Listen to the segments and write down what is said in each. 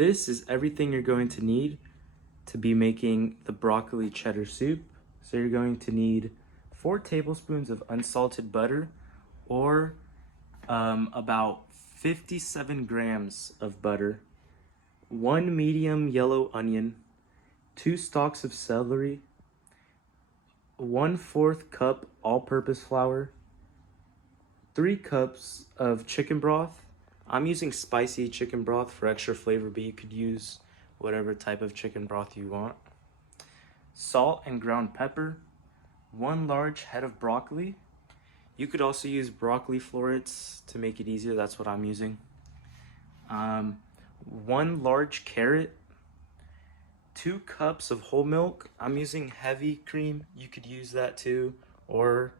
This is everything you're going to need to be making the broccoli cheddar soup. So you're going to need 4 tablespoons of unsalted butter, or about 57 grams of butter, 1 medium yellow onion, 2 stalks of celery, 1/4 cup all-purpose flour, 3 cups of chicken broth. I'm using spicy chicken broth for extra flavor, but you could use whatever type of chicken broth you want. Salt and ground pepper, 1 large head of broccoli. You could also use broccoli florets to make it easier. That's what I'm using. 1 large carrot, 2 cups of whole milk. I'm using heavy cream. You could use that too, or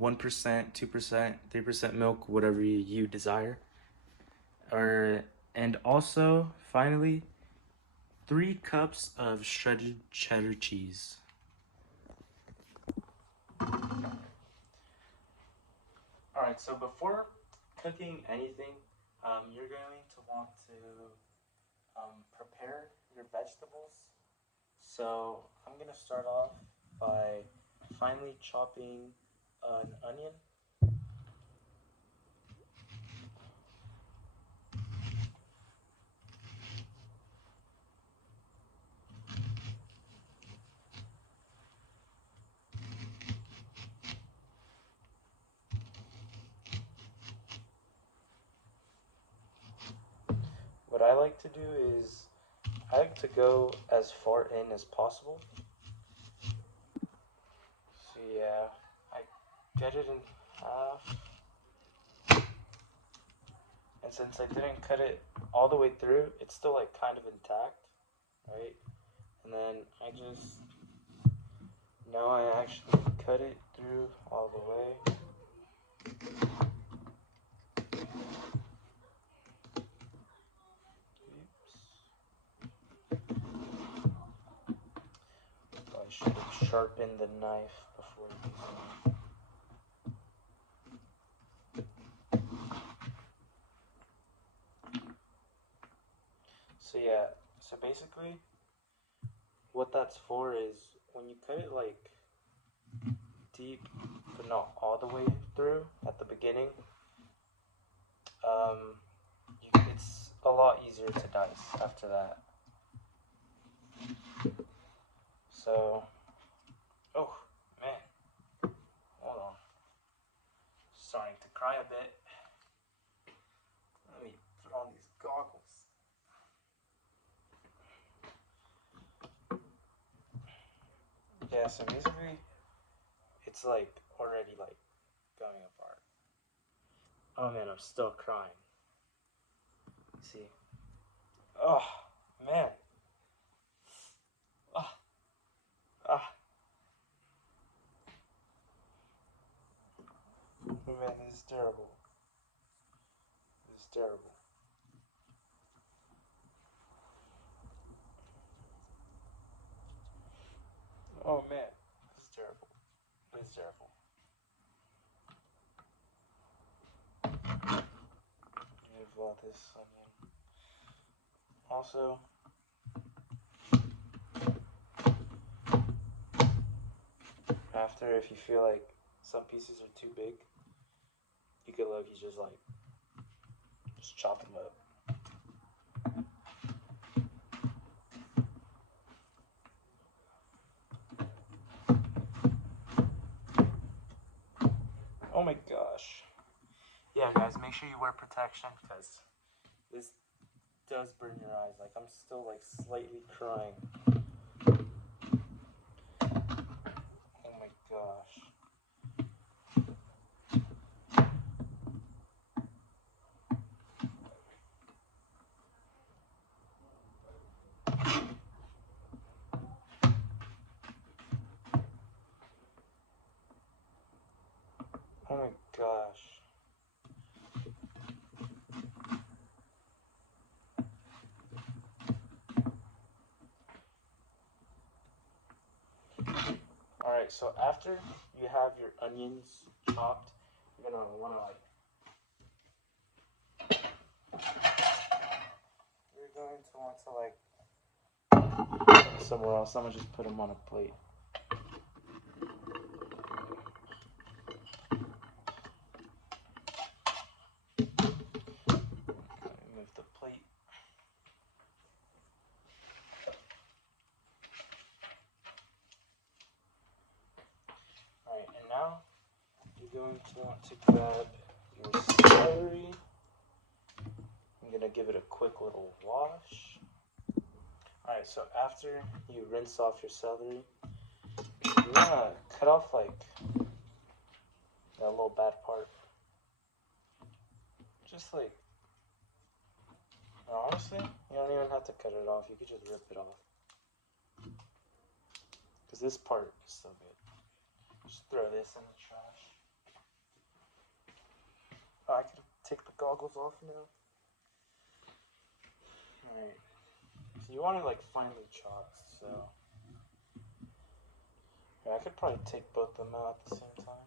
1%, 2%, 3% milk, whatever you desire. And also, finally, 3 cups of shredded cheddar cheese. Alright, so before cooking anything, you're going to want to prepare your vegetables. So I'm going to start off by finely chopping an onion. What I like to do is I like to go as far in as possible. So yeah, I get it in half. And since I didn't cut it all the way through, it's still like kind of intact, right? And then now I actually cut it through all the way. I should have sharpened the knife before using it. So yeah, so basically what that's for is when you cut it like deep but not all the way through at the beginning, it's a lot easier to dice after that. So, oh man, hold on, starting to cry a bit. Let me put on these goggles. Yeah, so basically it's like already like going apart. Oh man, I'm still crying. See? Oh man. Ah. Ah. Man, this is terrible. This is terrible. Oh man, this is terrible. This is terrible. Move this onion. Also, after, if you feel like some pieces are too big, you could just chop them up. Oh my gosh. Yeah, guys, make sure you wear protection because this does burn your eyes. Like, I'm still like slightly crying. Oh my gosh. Oh my gosh. Alright, so after you have your onions chopped, you're gonna wanna you're going to want want to like somewhere else, I'm gonna just put them on a plate. Move the plate. Alright, and now you're going to want to grab your celery. I'm going to give it a quick little wash. Alright, so after you rinse off your celery, you're going to cut off like that little bad part. Just like, honestly, you don't even have to cut it off. You could just rip it off. Because this part is so good. Just throw this in the trash. Oh, I could take the goggles off now. Alright. So you want to like finely chopped, so yeah, I could probably take both of them out at the same time.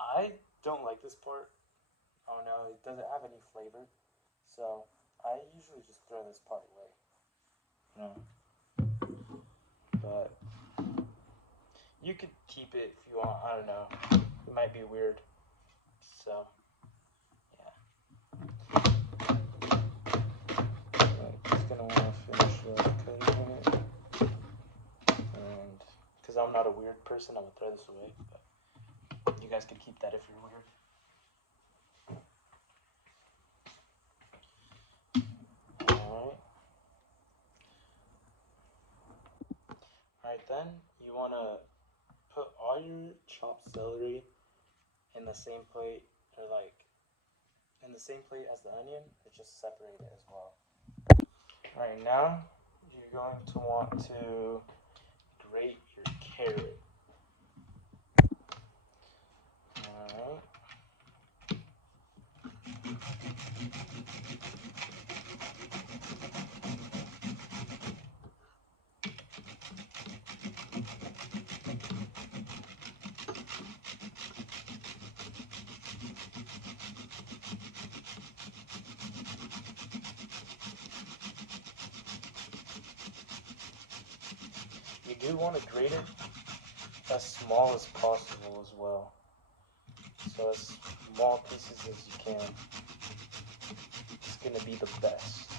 I don't like this part. Oh no, it doesn't have any flavor. So I usually just throw this part away. But you could keep it if you want. I don't know. It might be weird. So yeah. Right, just gonna want to finish cutting it. And because I'm not a weird person, I'm gonna throw this away. But you guys can keep that if you're weird. Alright then, you want to put all your chopped celery in the same plate, or like in the same plate as the onion, but just separate it as well. Alright, now you're going to want to grate your carrot. Alright. You do want to grate it as small as possible as well. So as small pieces as you can. It's going to be the best.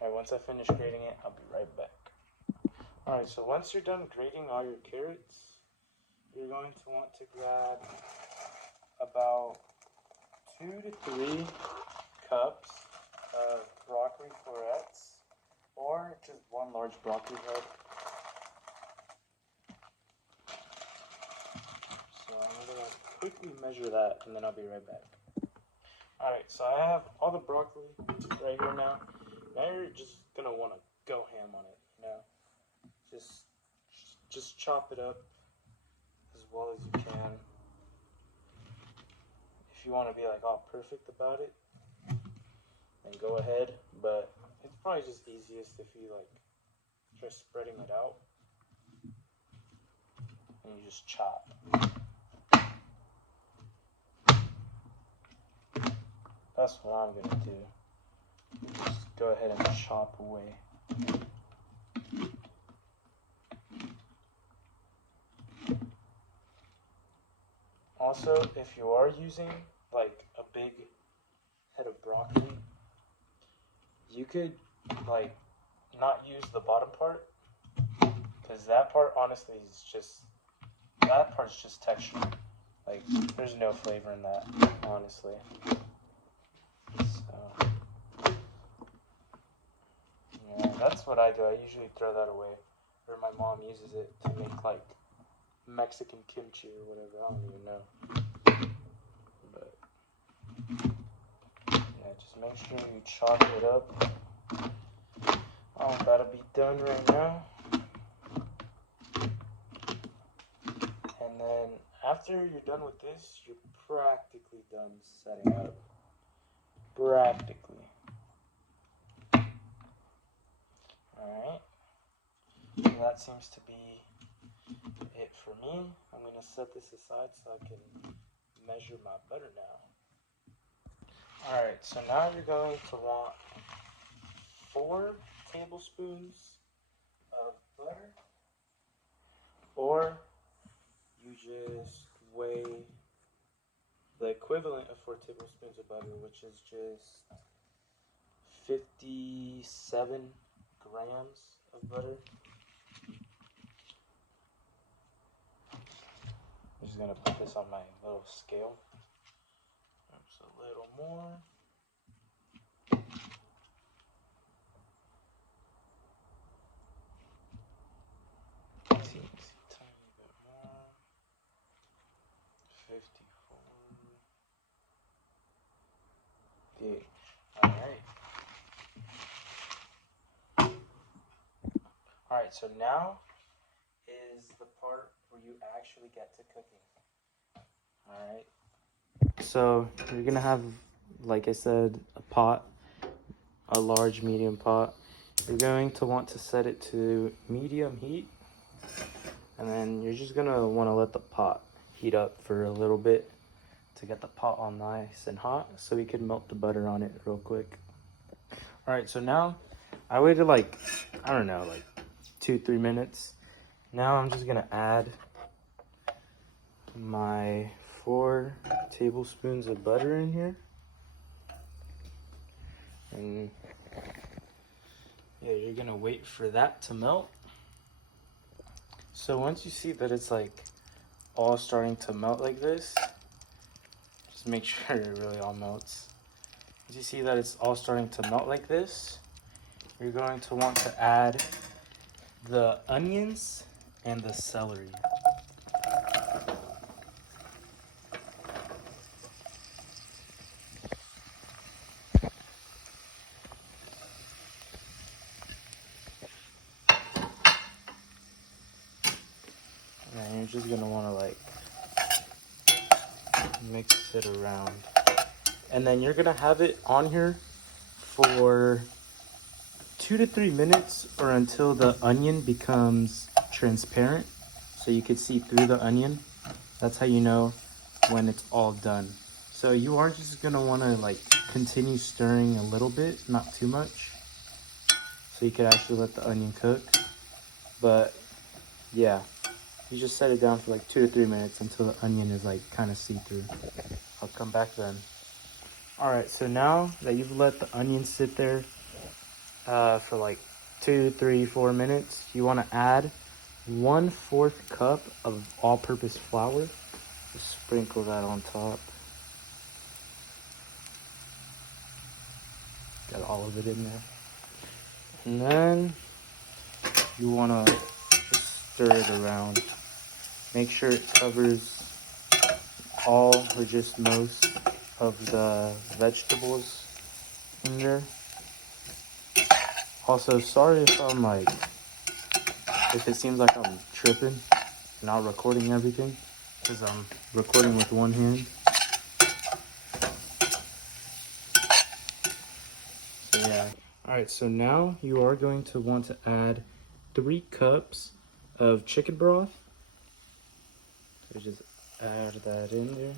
Alright, once I finish grating it, I'll be right back. Alright, so once you're done grating all your carrots, you're going to want to grab about 2 to 3 cups of broccoli florets, or just one large broccoli head. So I'm going to quickly measure that and then I'll be right back. Alright, so I have all the broccoli right here now. Now you're just going to want to go ham on it, you know. Just chop it up as well as you can. If you want to be like all perfect about it, then go ahead, but it's probably just easiest if you like try spreading it out and you just chop. That's what I'm gonna do. Just go ahead and chop away. also, if you are using like a big head of broccoli, you could like not use the bottom part, because that part honestly is just, that part's just texture. Like, there's no flavor in that, honestly. So, yeah, that's what I do. I usually throw that away. Or my mom uses it to make like Mexican kimchi or whatever. I don't even know. But yeah, just make sure you chop it up. Oh, I'm about to be done right now. And then after you're done with this, you're practically done setting up. Practically. Alright. So that seems to be it for me. I'm going to set this aside so I can measure my butter now. Alright, so now you're going to want 4 tablespoons of butter, or you just weigh the equivalent of 4 tablespoons of butter, which is just 57 grams of butter. I'm just going to put this on my little scale. Just a little more. Let's see, tiny bit more. 54. Okay. Alright. Alright, so now is the part where you actually get to cooking. Alright. So you're gonna have, like I said, a pot, a large medium pot. You're going to want to set it to medium heat, and then you're just gonna want to let the pot heat up for a little bit to get the pot all nice and hot so we can melt the butter on it real quick. Alright, so now I waited like, I don't know, like 2-3 minutes. Now I'm just gonna add my 4 tablespoons of butter in here. And yeah, you're gonna wait for that to melt. So once you see that it's like all starting to melt like this, just make sure it really all melts. Once you see that it's all starting to melt like this, you're going to want to add the onions and the celery. And you're just gonna want to like mix it around. And then you're gonna have it on here for 2 to 3 minutes, or until the onion becomes transparent so you can see through the onion. That's how you know when it's all done. So you are just gonna want to like continue stirring a little bit, not too much, so you could actually let the onion cook. But yeah, you just set it down for like 2 to 3 minutes until the onion is like kind of see-through. I'll come back then. All right, so now that you've let the onion sit there for like 2, 3, 4 minutes, you want to add 1/4 cup of all-purpose flour. Just sprinkle that on top. Got all of it in there. And then you want to just stir it around. Make sure it covers all or just most of the vegetables in there. Also, sorry if I'm like, if it seems like I'm tripping, not recording everything, because I'm recording with one hand. So yeah. Alright, so now you are going to want to add 3 cups of chicken broth. So just add that in there.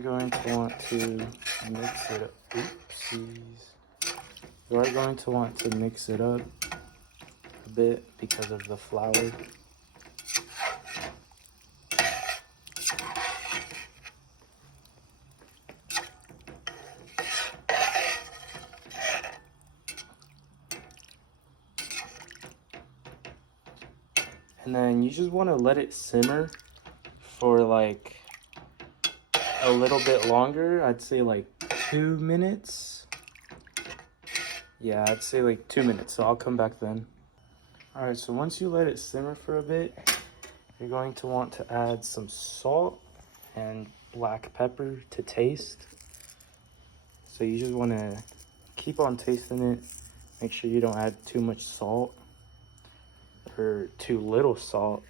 going to want to mix it up. Oopsies. You are going to want to mix it up a bit because of the flour. And then you just want to let it simmer for like a little bit longer. I'd say like 2 minutes. Yeah, I'd say like 2 minutes, so I'll come back then. All right, so once you let it simmer for a bit, you're going to want to add some salt and black pepper to taste. So you just want to keep on tasting it. Make sure you don't add too much salt or too little salt.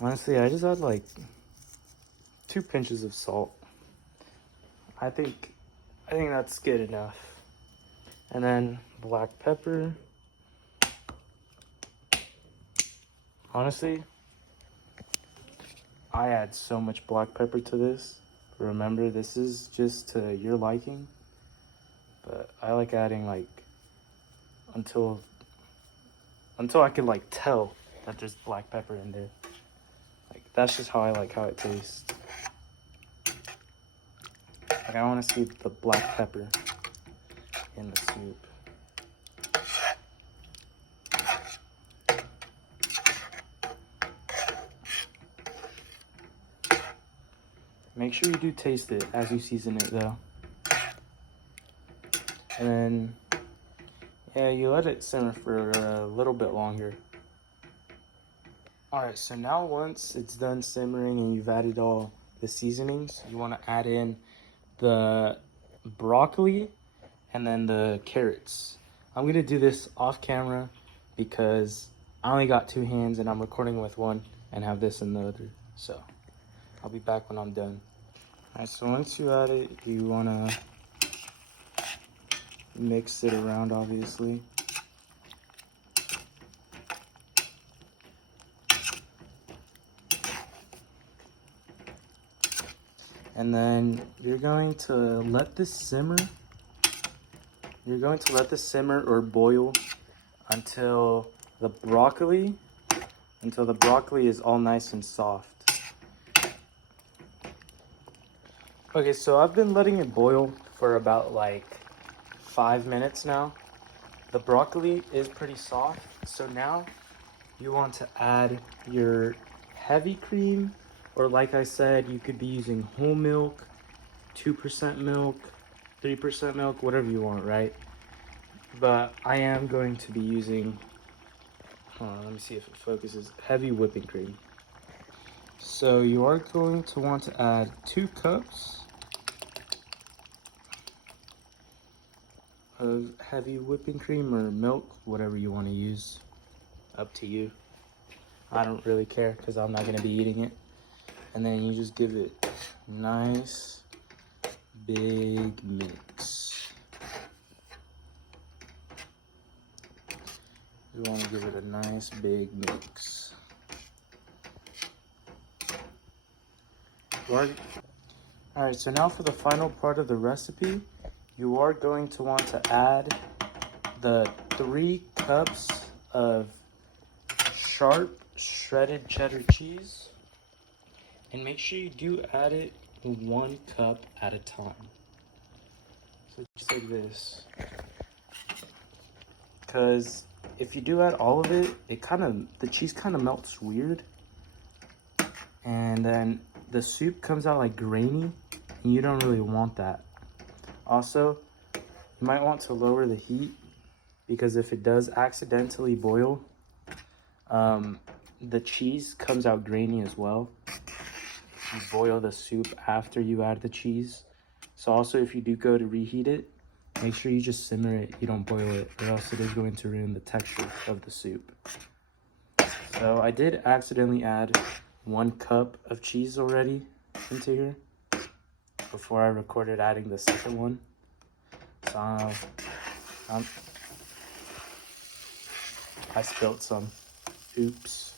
Honestly, I just add like 2 pinches of salt. I think that's good enough. And then black pepper. Honestly, I add so much black pepper to this. Remember, this is just to your liking. But I like adding like until I can like tell that there's black pepper in there. Like that's just how I like how it tastes. Like I want to see the black pepper in the soup. Make sure you do taste it as you season it though. And then, yeah, you let it simmer for a little bit longer. Alright, so now once it's done simmering and you've added all the seasonings, you want to add in the broccoli and then the carrots. I'm going to do this off camera because I only got 2 hands and I'm recording with one and have this in the other. So I'll be back when I'm done. Alright, so once you add it, you want to mix it around, obviously. And then you're going to let this simmer. You're going to let this simmer or boil until the broccoli is all nice and soft. Okay, so I've been letting it boil for about like 5 minutes now. The broccoli is pretty soft, so now you want to add your heavy cream, or like I said, you could be using whole milk, 2% milk, 3% milk, whatever you want, right? But I am going to be using, let me see if it focuses, heavy whipping cream. So you are going to want to add 2 cups of heavy whipping cream or milk, whatever you want to use. Up to you. I don't really care because I'm not going to be eating it. And then you just give it a nice big mix. You want to give it a nice big mix. Alright, so now for the final part of the recipe, you are going to want to add the 3 cups of sharp shredded cheddar cheese. And make sure you do add it 1 cup at a time. So just like this. Because if you do add all of it, the cheese kind of melts weird. And then the soup comes out like grainy, and you don't really want that. Also, you might want to lower the heat because if it does accidentally boil, the cheese comes out grainy as well. You boil the soup after you add the cheese. So also if you do go to reheat it, make sure you just simmer it, you don't boil it, or else it is going to ruin the texture of the soup. So I did accidentally add 1 cup of cheese already into here before I recorded adding the second one. So I spilled some. Oops.